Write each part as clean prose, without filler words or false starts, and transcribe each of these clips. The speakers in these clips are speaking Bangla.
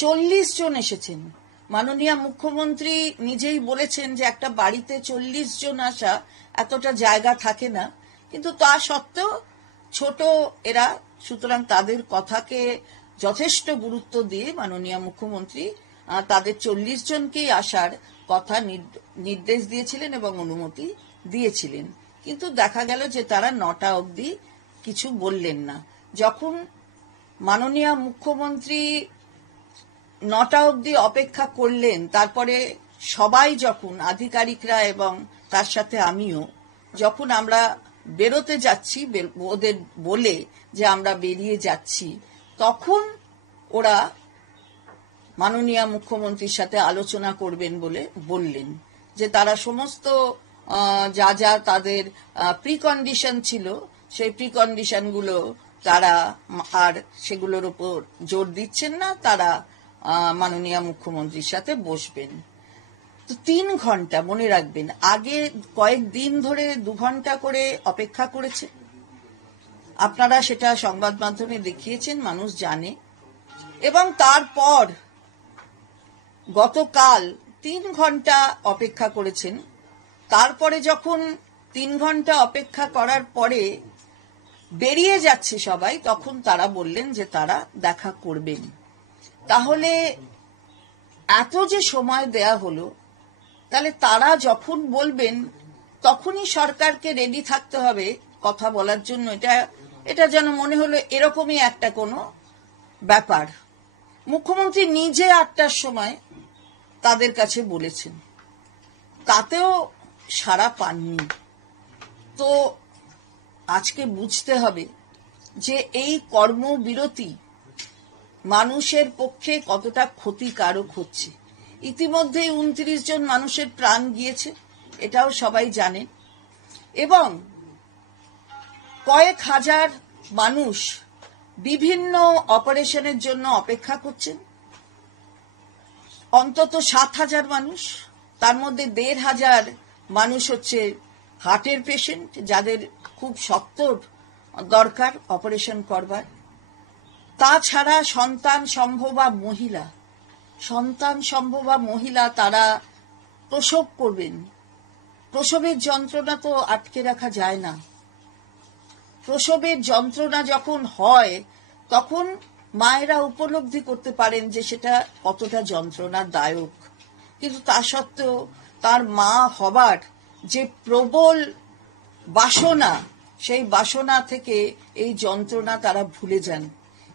40 জন এসেছেন। মাননীয় মুখ্যমন্ত্রী নিজেই বলেছেন যে একটা বাড়িতে 40 জন আসা এতটা জায়গা থাকে না, কিন্তু তা সত্ত্বেও ছোট এরা, সুতরাং তাদের কথাকে যথেষ্ট গুরুত্ব দিয়ে মাননীয় মুখ্যমন্ত্রী তাদের 40 জনকেই আসার কথা নির্দেশ দিয়েছিলেন এবং অনুমতি দিয়েছিলেন। কিন্তু দেখা গেল যে তারা 9টা অবধি কিছু বললেন না। যখন মাননীয় মুখ্যমন্ত্রী 9টা অবধি অপেক্ষা করলেন, তারপরে সবাই যখন আধিকারিকরা এবং তার সাথে আমিও যখন আমরা বেরোতে যাচ্ছি, ওদের বলে যে আমরা বেরিয়ে যাচ্ছি, তখন ওরা মাননীয় মুখ্যমন্ত্রীর সাথে আলোচনা করবেন বলে বললেন যে তারা সমস্ত যা যা তাদের প্রিকন্ডিশন ছিল সেই প্রিকন্ডিশনগুলো তারা আর সেগুলোর উপর জোর দিচ্ছেন না, তারা মাননীয় মুখ্যমন্ত্রীর সাথে বসবেন। তো 3 ঘন্টা, মনে রাখবেন, আগে কয়েকদিন ধরে 2 ঘন্টা করে অপেক্ষা করেছে, আপনারা সেটা সংবাদ মাধ্যমে দেখিয়েছেন, মানুষ জানে। এবং তারপর গতকাল 3 ঘন্টা অপেক্ষা করেছেন। তারপরে যখন 3 ঘন্টা অপেক্ষা করার পরে বেরিয়ে যাচ্ছে সবাই, তখন তারা বললেন যে তারা দেখা করবেন। তাহলে এত যে সময় দেয়া হলো, তাহলে তারা যখন বলবেন তখনই সরকারকে রেডি থাকতে হবে কথা বলার জন্য। এটা যেন মনে হলো এরকমই একটা কোনো ব্যাপার। মুখ্যমন্ত্রী নিজে 8টার সময় তাদের কাছে বলেছেন, তাতেও সাড়া পাননি। তো আজকে বুঝতে হবে যে এই কর্মবিরতি মানুষের পক্ষে কতটা ক্ষতিকারক হচ্ছে। ইতিমধ্যেই 29 জন মানুষের প্রাণ গিয়েছে, এটাও সবাই জানেন, এবং কয়েক হাজার মানুষ বিভিন্ন অপারেশনের জন্য অপেক্ষা করছেন। অন্তত 7,000 মানুষ, তার মধ্যে 1,500 মানুষ হচ্ছে হার্টের পেশেন্ট, যাদের খুব সত্বর দরকার অপারেশন করবার। তাছাড়া সন্তান সম্ভবা মহিলা, তারা প্রসব করবেন। প্রসবের যন্ত্রণা তো আটকে রাখা যায় না। প্রসবের যন্ত্রণা যখন হয় তখন মায়েরা উপলব্ধি করতে পারেন যে সেটা কতটা যন্ত্রণাদায়ক, কিন্তু তা সত্ত্বেও তার মা হবার যে প্রবল বাসনা, সেই বাসনা থেকে এই যন্ত্রণা তারা ভুলে যান।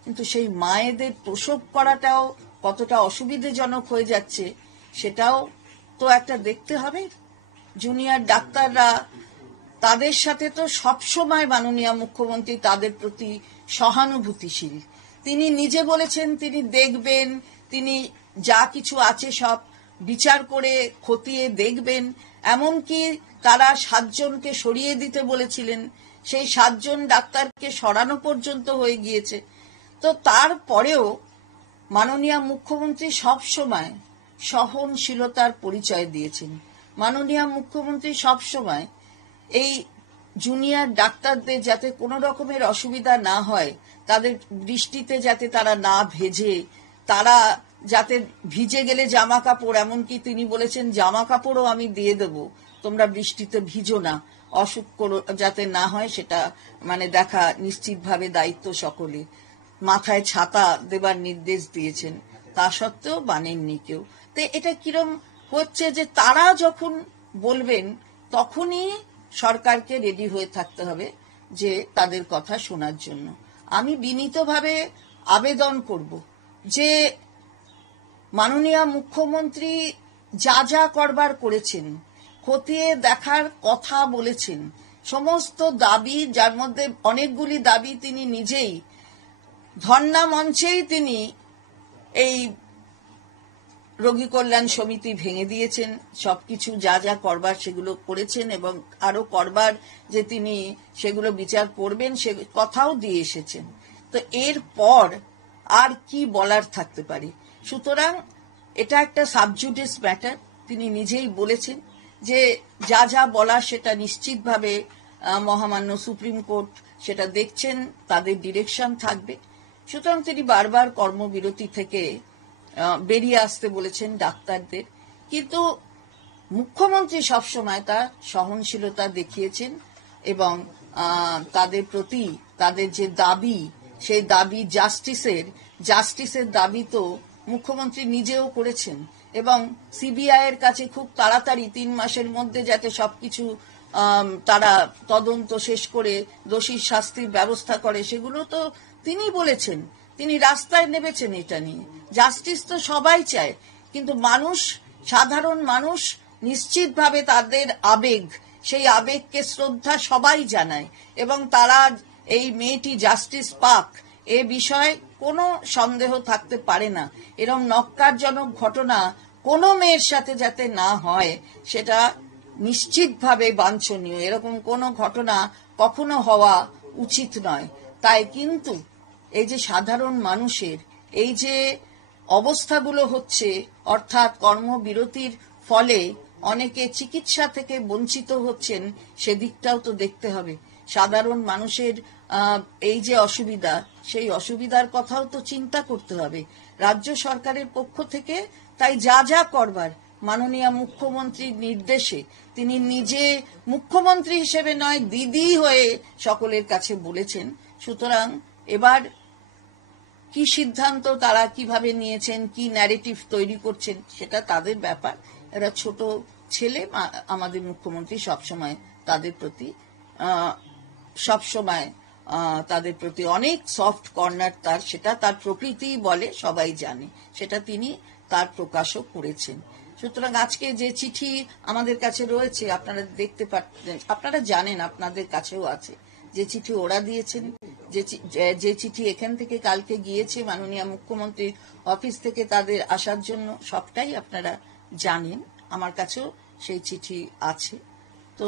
কিন্তু সেই মায়েদের প্রসব করাটাও কতটা অসুবিধাজনক হয়ে যাচ্ছে সেটাও তো একটা দেখতে হবে। জুনিয়র ডাক্তাররা, তাদের সাথে তো সবসময় মাননীয় মুখ্যমন্ত্রী তাদের প্রতি সহানুভূতিশীল। তিনি নিজে বলেছেন তিনি দেখবেন, তিনি যা কিছু আছে সব বিচার করে খতিয়ে দেখবেন। এমনকি তারা 7 জনকে সরিয়ে দিতে বলেছিলেন, সেই 7 জন ডাক্তারকে সরানো পর্যন্ত হয়ে গিয়েছে। তো তারপরেও মাননীয় মুখ্যমন্ত্রী সবসময় সহনশীলতার পরিচয় দিয়েছেন। মাননীয় মুখ্যমন্ত্রী সবসময় এই জুনিয়র ডাক্তারদের যাতে কোনো রকমের অসুবিধা না হয়, তাদের বৃষ্টিতে যাতে তারা না ভেজে, তারা যাতে ভিজে গেলে জামা কাপড়, এমনকি তিনি বলেছেন জামা কাপড়ও আমি দিয়ে দেব, তোমরা বৃষ্টিতে ভিজো না, অসুখ যাতে না হয় সেটা দেখা নিশ্চিতভাবে দায়িত্ব সকলে। মাথায় ছাতা দেবার নির্দেশ দিয়েছেন, তা সত্ত্বেও মানেননি কেউ। তো এটা কিরম হচ্ছে যে তারা যখন বলবেন তখনই সরকারকে রেডি হয়ে থাকতে হবে যে তাদের কথা শোনার জন্য। আমি বিনীতভাবে আবেদন করব যে মাননীয় মুখ্যমন্ত্রী যা যা করবার করেছেন, খতিয়ে দেখার কথা বলেছেন, সমস্ত দাবি, যার মধ্যে অনেকগুলি দাবি তিনি নিজেই ধর্ণা মঞ্চেই তিনি এই রোগী কল্যাণ সমিতি ভেঙে দিয়েছেন। সবকিছু যা যা করবার সেগুলো করেছেন, এবং আরো করবার যে তিনি সেগুলো বিচার করবেন সে কথাও দিয়ে এসেছেন। তো এরপর আর কি বলার থাকতে পারে? সুতরাং এটা একটা সাবজুডিস ম্যাটার। তিনি নিজেই বলেছেন যে যা যা বলার সেটা নিশ্চিতভাবে মহামান্য সুপ্রিম কোর্ট সেটা দেখছেন, তাদের ডিরেকশন থাকবে। সুতরাং তিনি বারবার কর্মবিরতি থেকে বেরিয়ে আসতে বলেছেন ডাক্তারদের, কিন্তু মুখ্যমন্ত্রী সবসময় তার সহনশীলতা দেখিয়েছেন এবং তাদের প্রতি তাদের যে দাবি, সেই দাবি জাস্টিসের দাবি তো মুখ্যমন্ত্রী নিজেও করেছেন এবং সিবিআই এর কাছে খুব তাড়াতাড়ি 3 মাসের মধ্যে যাতে সবকিছু তারা তদন্ত শেষ করে দোষীর শাস্তির ব্যবস্থা করে, সেগুলো তো তিনি বলেছেন। তিনি রাস্তায় নেমেছেন এটা নিয়ে। জাস্টিস তো সবাই চায়, কিন্তু সাধারণ মানুষ নিশ্চিতভাবে তাদের আবেগ, সেই আবেগকে শ্রদ্ধা সবাই জানায় এবং তারা এই মেয়েটি জাস্টিস পাক এ বিষয়ে কোনো সন্দেহ থাকতে পারে না। এরকম নক্কারজনক ঘটনা কোনো মেয়ের সাথে যাতে না হয় সেটা নিশ্চিতভাবে বাঞ্ছনীয়। এরকম কোনো ঘটনা কখনো হওয়া উচিত নয়। তাই কিন্তু এই যে সাধারণ মানুষের এই যে অবস্থাগুলো হচ্ছে, অর্থাৎ কর্মবিরতির ফলে অনেকে চিকিৎসা থেকে বঞ্চিত হচ্ছেন, সেদিকটাও তো দেখতে হবে। সাধারণ মানুষের এই যে অসুবিধা, সেই অসুবিধার কথাও তো চিন্তা করতে হবে রাজ্য সরকারের পক্ষ থেকে। তাই যা যা করবার মাননীয় মুখ্যমন্ত্রীর নির্দেশে, তিনি নিজে মুখ্যমন্ত্রী হিসেবে নয় দিদি হয়ে সকলের কাছে বলেছেন। সুতরাং এবার কি সিদ্ধান্ত তারা কিভাবে নিয়েছেন, কি ন্যারেটিভ তৈরি করছেন, সেটা তাদের ব্যাপার। এরা ছোট ছেলে, আমাদের মুখ্যমন্ত্রী সবসময় তাদের প্রতি অনেক সফট কর্নার তার, সেটা তার প্রকৃতি বলে, সবাই জানে, সেটা তিনি তার প্রকাশও করেছেন। সুতরাং আজকে যে চিঠি আমাদের কাছে রয়েছে, আপনারা দেখতে পাচ্ছেন, আপনারা জানেন, আপনাদের কাছেও আছে যে চিঠি ওরা দিয়েছেন, যে চিঠি এখান থেকে কালকে গিয়েছে মাননীয় মুখ্যমন্ত্রীর অফিস থেকে তাদের আসার জন্য, সবটাই আপনারা জানেন। আমার কাছেও সেই চিঠি আছে। তো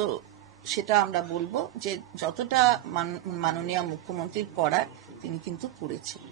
সেটা আমরা বলবো যে যতটা মাননীয় মুখ্যমন্ত্রীর করার তিনি কিন্তু করেছেন।